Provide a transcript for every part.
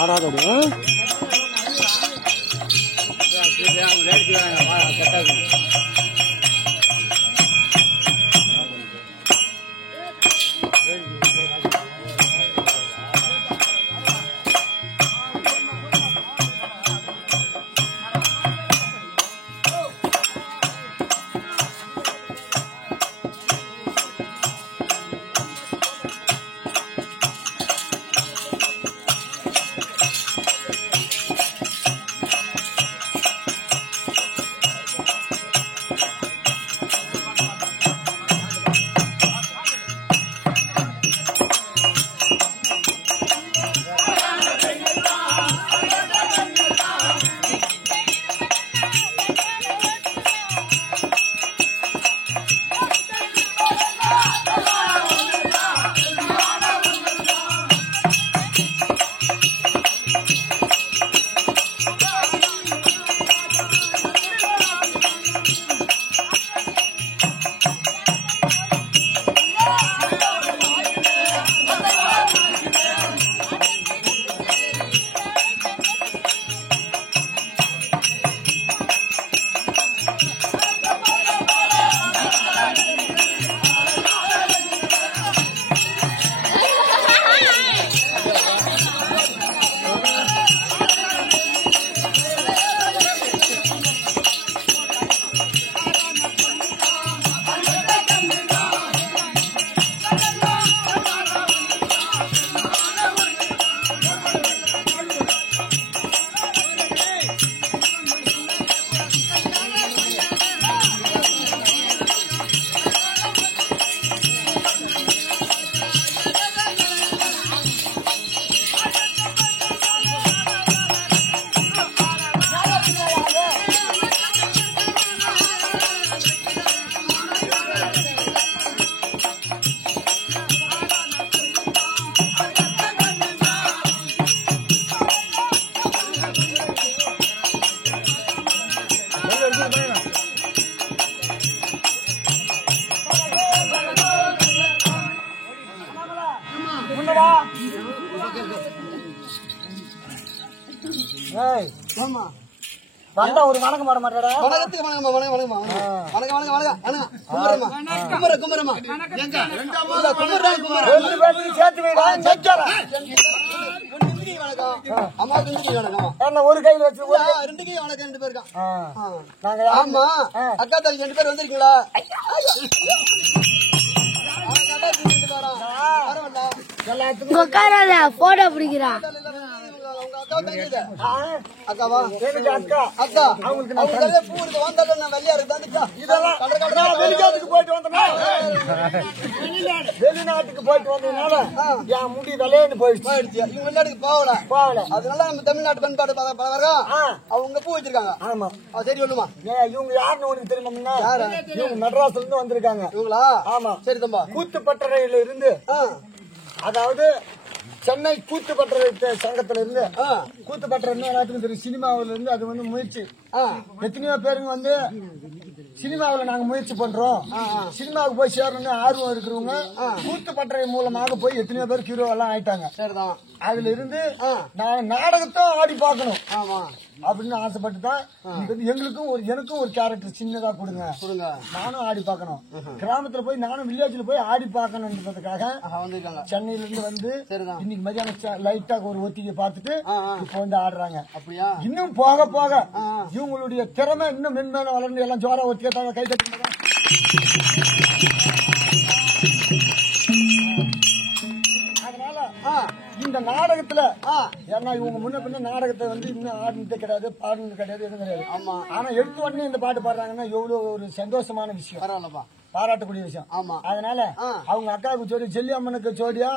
ஆடாதோடு வந்தா ஒரு வணக்கம் போட மாட்டாடா. வணக்கத்துக்கு வணக்கம் வணக்கம் வணக்கம் வணக்கம் வணக்கம் வணக்கம் குமரம்மா குமர குமரம்மா எங்க குமரா குமர ரெண்டு பேரும் சேர்த்து வைடா செக்கறா வணக்கம் அம்மா குஞ்சி வணக்கம் என்ன ஒரு கையில வச்சு ரெண்டு கை வணக்கம் ரெண்டு பேருக்கு நாங்க ஆமா அக்கா தம்பி ரெண்டு பேர் வந்திருக்கீங்களா உட்காராத போட்டோ பிடிக்கிறா அக்காவா அக்கா அக்கா அவங்களுக்கு பூ இருக்கு வந்தாலும் நான் வெள்ளையா இருக்கு இதெல்லாம் வெளிநாட்டுக்கு போயிட்டு வந்தனால என் முடி விளையாண்டு போயிடுச்சு இவங்க வெளிநாட்டுக்கு போகல அதனால நம்ம தமிழ்நாட்டு பண்பாடு பழகம் அவங்க பூ வச்சிருக்காங்க. ஆமா சரி சொல்லுமா இவங்க யாருன்னு உனக்கு தெரியுமா? இவங்க மெட்ராஸ்ல இருந்து வந்திருக்காங்க. இவங்களா? ஆமா சரி தம்பா. கூத்துப்பட்டறையில இருந்து அதாவது சென்னை கூத்துப்பட்டறை சங்கத்துல இருந்து கூத்துப்பட்டறை எல்லாத்துக்கும் தெரியும். சினிமாவில இருந்து அது வந்து முயற்சி எத்தனையோ பேருங்க வந்து சினிமாவில் நாங்க முயற்சி பண்றோம் சினிமாவுக்கு போய் சேரணும்னு ஆர்வம் இருக்கிறவங்க கூத்துப்பட்டறை மூலமாக போய் எத்தனையோ பேர் ஹீரோ எல்லாம் ஆயிட்டாங்க. அதுல இருந்து நான் நாடகத்தை ஆடி பார்க்கணும் அப்படின்னு ஆசைப்பட்டு தான் எங்களுக்கும் எனக்கும் ஒரு கேரக்டர் சின்னதா கொடுங்க நானும் ஆடி பார்க்கணும். கிராமத்துல போய் நானும் வில்லேஜ்ல போய் ஆடி பார்க்கணுன்றதுக்காக சென்னையில இருந்து வந்து இன்னைக்கு மதியானம் லைட்டா ஒரு ஒத்திகை பார்த்துட்டு இப்ப வந்து ஆடுறாங்க. அப்படியா? இன்னும் போக போக இவங்களுடைய திறமை இன்னும் மென்மேலும் வளர்ந்து எல்லாம் ஜோரா ஒத்திக்காக கை தட்டி இந்த நாடகத்துல ஏன்னா இவங்க முன்ன பின்ன நாடகத்தை வந்து இன்னும் ஆடினது கிடையாது பாடினது கிடையாது எதுவும் கிடையாது. ஆமா ஆனா எடுத்த உடனே இந்த பாட்டு பாடுறாங்கன்னா எவ்வளவு ஒரு சந்தோஷமான விஷயம், பாராட்டக்கூடிய விஷயம். ஆமா அதனால அவங்க அக்காவுக்கு ஜோடி ஜெல்லி அம்மனுக்கு ஜோடியா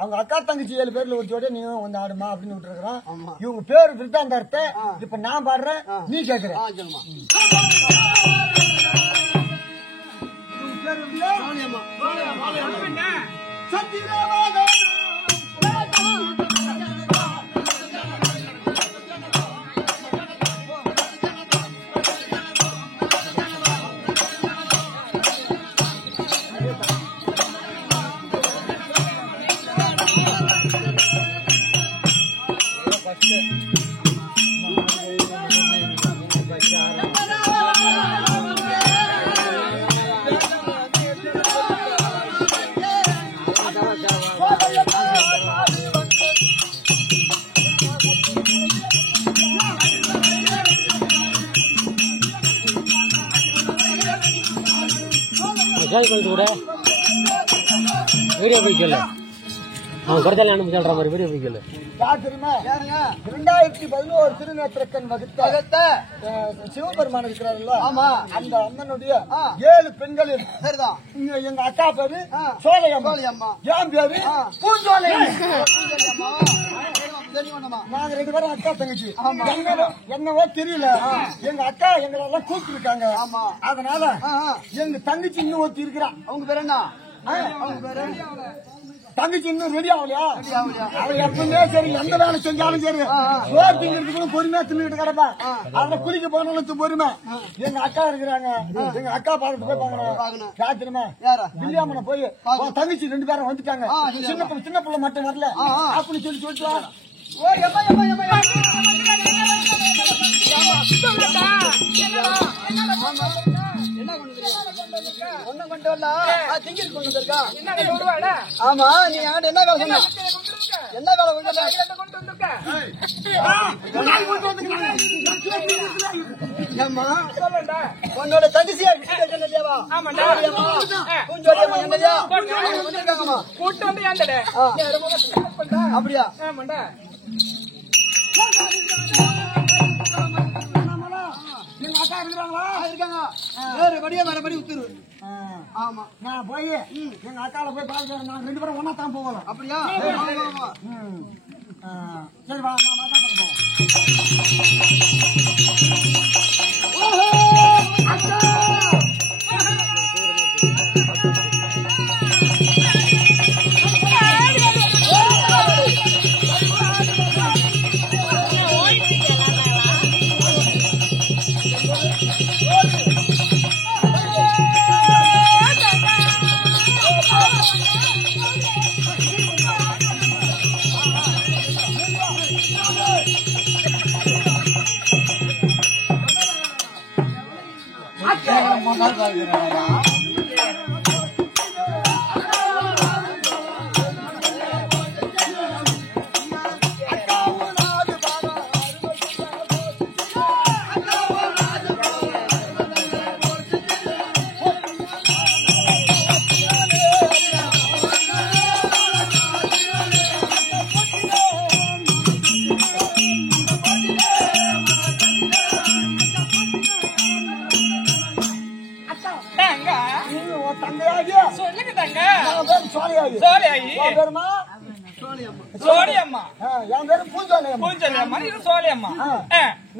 அவங்க அக்கா தங்கச்சி 7 பேர்ல ஒரு ஜோடியா நீங்க வந்து ஆடுமா அப்படின்னு விட்டுருக்கோம். இவங்க பேரு விருத்தாந்தார்த்த இப்ப நான் பாடுறேன் நீ கேக்குற கூட வீடியோ போய் கேளு. அவன் கருத்தால அனுப்பி சொல்ற மாதிரி வீடியோ போய் கேளு. தெரியுமா 2011 திருநேத்திரக்கண் வகுத்த சிவபெருமான் இருக்கிறாருல்ல, ஆமா, அந்த அம்மனுடைய 7 பெண்கள். சரிதான். எங்க அக்கா பேரு சோலையம்மா, என் பேரு பூஞ்சோலையம்மா. நாங்க 2 பேரும் அக்கா தங்கச்சி. என்னவோ தெரியல, எங்க அக்கா எங்களை எல்லாம் கூப்பிட்டு இருக்காங்க. ஆமா, அதனால எங்க தங்கச்சி இன்னும் ஒருத்தி இருக்கிறா. அவங்க பேர் என்ன? அவங்க பேரு தங்கச்சி இன்னும் ரெடி ஆகலையா? அவ எப்பவுமே சரி எந்த வேலை செஞ்சாலும் சரி சோர்த்திங்கிறதுக்கு பொறுமையா தின்னுட்டு கிடப்பா. அவனை குளிக்க போனாலும் பொறுமை. எங்க அக்கா இருக்கிறாங்க, எங்க அக்கா பார்த்து போய் பாக்கணும். காத்திரமா வில்லியாமனை போய் தங்கச்சி 2 பேரும் வந்துட்டாங்க. சின்ன பிள்ளை மட்டும் வரல அப்படின்னு சொல்லிட்டு ஆமா, நீ யார்ட்ட என்ன வேலை சொன்ன? என்ன வேலை உன்னோட தங்கச்சியா அப்படியா? எங்க அக்கா இருக்கிறாங்களா? இருக்காங்க. வேறபடி உத்தரவு. ஆமா, நான் போய் எங்க அக்கால போய் பாத்துக்கிறேன். நான் 2 பேரும் ஒன்னா தான் போகலாம். அப்படியா? சரி வா, நான் போவோம்.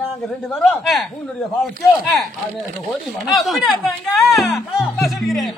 நாங்க 2 பேரும் உன்னுடைய வாழ்க்கை ஓடி சொல்கிறேன்.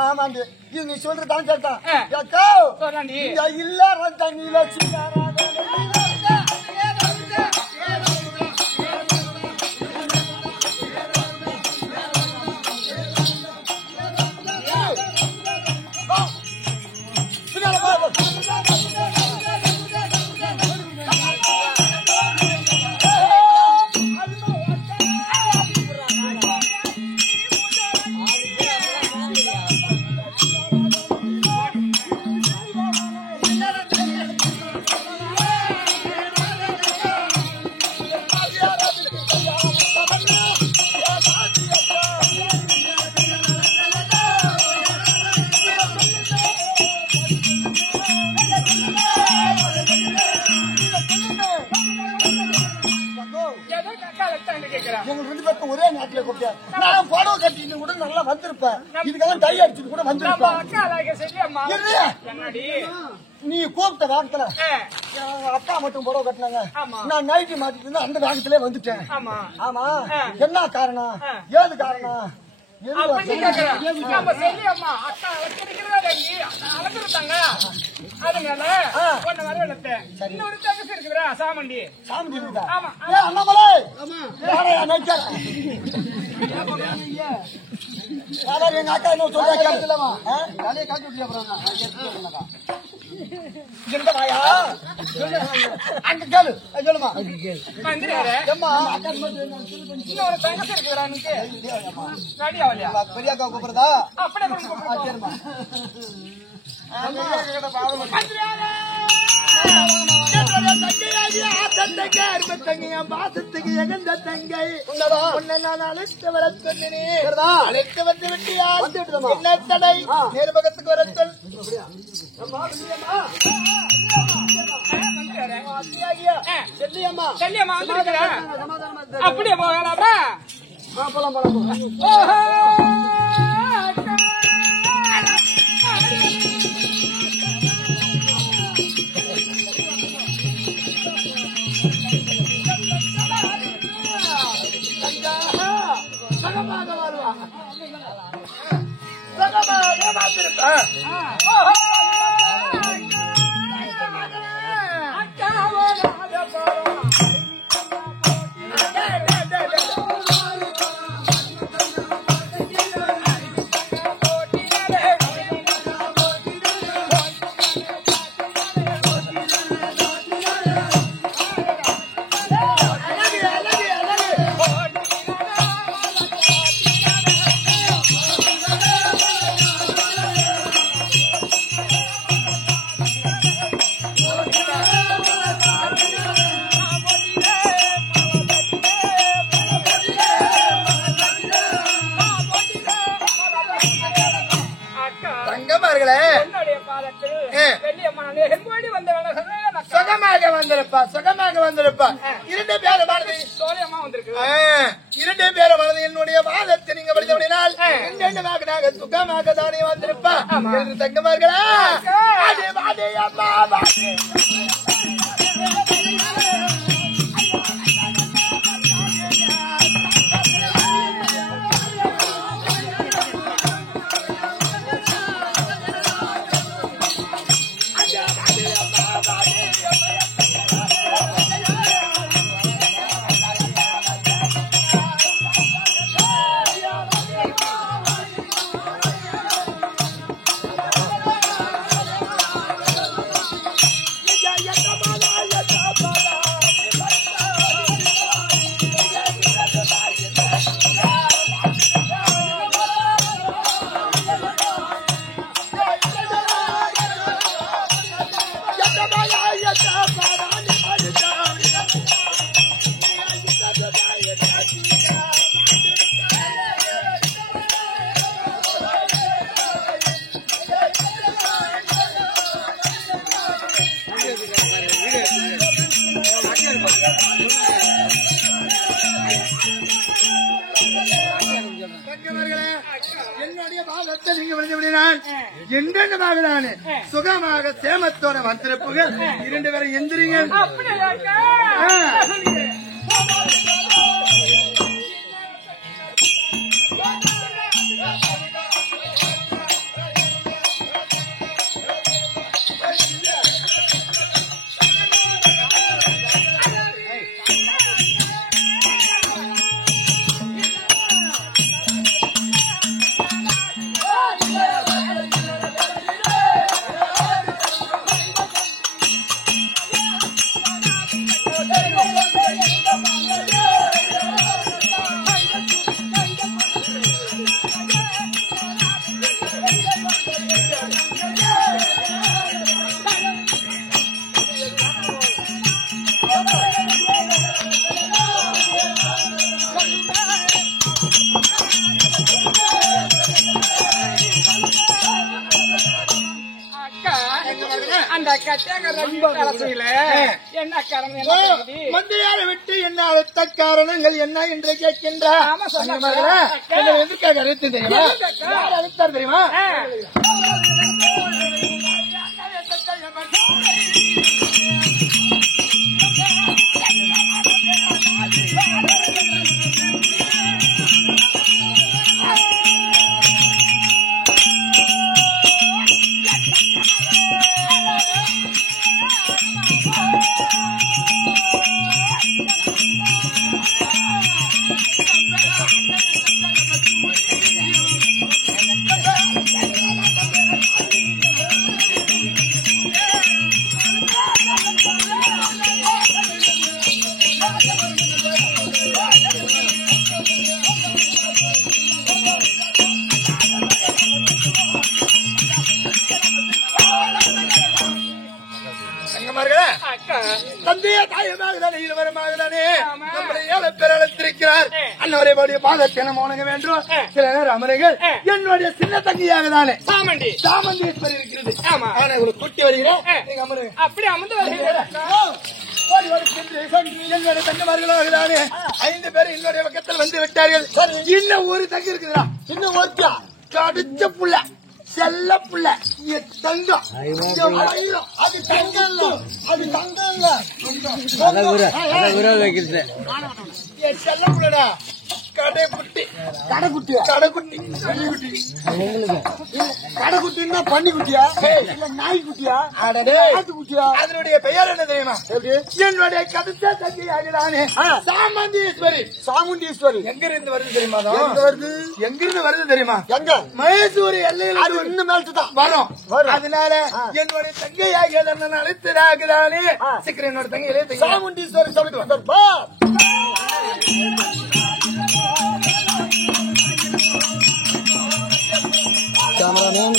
ஆமாண்டி, நீ சொல்றதான் கேட்டான். இல்ல தண்ணியில நான் புடவை கட்டிட்டு கூட நல்லா வந்திருப்பேன். இதுக்கெல்லாம் டை அடிச்சுட்டு கூட வந்திருப்பேன். நீ கூப்பிட்ட வேகத்துல அக்கா மட்டும் புடவை கட்டினாங்க. நான் நைட்டு மாட்டிட்டு அந்த வேகத்திலே வந்துட்டேன். ஆமா, என்ன காரணம்? ஏது காரணம்? சாமண்டி எங்க அக்கா என்ன சொல்றாங்க? அங்க கேளு, சொல்லுமா. பெரியாக்கா கூப்பிடுறதா? பாசத்துக்கு எகந்த தங்கை நான் அழைத்து வர சொன்னேன். அழைத்து வந்து விட்டியால் என்ன தடை? நேர்பகத்துக்கு வர சொல். அப்படியே போகலாமா? போலாம் போலாம் போலாம். சகமாக வருவா, சகமாக வந்திருப்பேன். சுகமாக வந்திருப்பா. இரண்டு பேரும் என்னுடைய வாதத்தை நீங்க படித்தபடினால் நாக சுகமாக தானே வந்திருப்பா. தங்கமார்களா என்னுடைய பாகத்தை நீங்க விளைஞ்சபடினால் என்றென்றுமாக நான் சுகமாக சேமத்தோட வந்திருப்புகள். இரண்டு பேரும் எந்திரிங்கள். அந்த கட்டேகரத்துல என்ன காரணம் என்ன செய்தி? மந்திரியாரை விட்டு என்ன அழைத்த காரணங்கள் என்ன என்று கேட்கின்றார். ஆமா சொன்னாங்க. எதுக்காக அழைத்து தெரியுமா? யார் அழைத்தார் தெரியுமா? தந்தைய தாயமாகதானே இருவரமாகதானே நம்மளை ஏழை பேர் அழைத்திருக்கிறார். அன்னவரைய பாதத்தை வணங்க வேண்டும். சில நேரம் அமரைகள் என்னுடைய சின்ன தங்கையாக தானே சாமந்தீஸ்வரி இருக்கிறது. ஆனா இவங்களை கூட்டி வருகிறேன். அப்படி அமர்ந்து வருகிறேன். என்னுடைய தங்கமார்களாகதானே 5 பேர் என்னுடைய பக்கத்தில் வந்து விட்டார்கள். இன்னும் ஒரு தங்கி இருக்குதா? இன்னும் ஒருத்தா கடிச்ச புள்ள செல்ல புள்ள தங்கம். அது தங்கம் அது தங்கம் வைக்கிறது செல்ல புள்ளடா. கடைக்குட்டி கடைக்குட்டின்னா பன்னிக்குட்டியா இல்ல நாய்க்குட்டியா ஆட்டுக்குட்டியா? அதனுடைய பெயர் என்ன தெரியுமா? என்னுடைய கடைசி தங்கையாகிறானே சாமுண்டீஸ்வரி. எங்க இருந்து வருது தெரியுமா? எங்க இருந்து வருது தெரியுமா? எங்க? மைசூர் எல்லையில் இன்னும் மேல்தான் வரும். அதனால என்னுடைய தங்கையாக அழைத்ததாகிறானே சீக்கிரம் என்னோட தங்கையிலே சாமுண்டீஸ்வரி சொல்லிட்டு Cameraman.